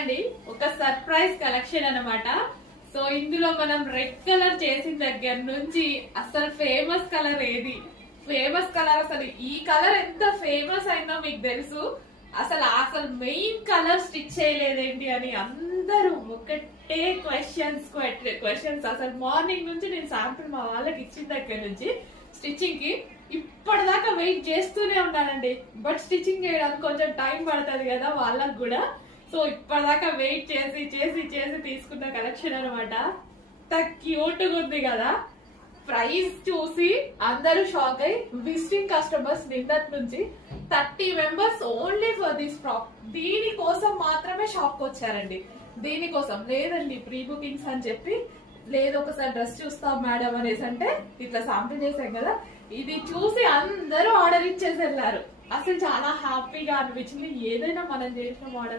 అండి ఒక surprise collection అన్నమాట. సో ఇందులో మనం రెడ్ కలర్ చేసిన దగ్గర నుంచి అసలు ఫేమస్ కలర్ ఏది, ఫేమస్ కలర్ అసలు ఈ కలర్ ఎంత ఫేమస్ అయిందో మీకు తెలుసు. అసలు మెయిన్ కలర్ స్టిచ్ చేయలేదేంటి అని అందరూ ఒకటే క్వశ్చన్స్. అసలు మార్నింగ్ నుంచి నేను శాంపుల్ మా వాళ్ళకి ఇచ్చిన దగ్గర నుంచి స్టిచ్చింగ్ కి ఇప్పటిదాకా వెయిట్ చేస్తూనే ఉన్నానండి. బట్ స్టిచ్చింగ్ చేయడానికి కొంచెం టైం పడుతుంది కదా వాళ్ళకు కూడా. సో ఇప్పటిదాకా వెయిట్ చేసి చేసి చేసి తీసుకున్న కలెక్షన్ అనమాట. క్యూట్ గా ఉంది కదా. ప్రైస్ చూసి అందరూ షాక్ అయ్యి విజిటింగ్ కస్టమర్స్ నిన్నటి నుంచి 30 members only for this frock, దీనికోసం మాత్రమే షాప్ వచ్చారండి. దీనికోసం లేదండి ప్రీ బుకింగ్స్ అని చెప్పి, లేదు ఒకసారి డ్రెస్ చూస్తాం మేడం అనేసి అంటే ఇట్లా శాంపిల్ చేసాం కదా, ఇది చూసి అందరూ ఆర్డర్ ఇచ్చేసి వెళ్ళారు. అసలు చాలా హ్యాపీగా అనిపించింది. ఏదైనా మనం చేసిన మోడల్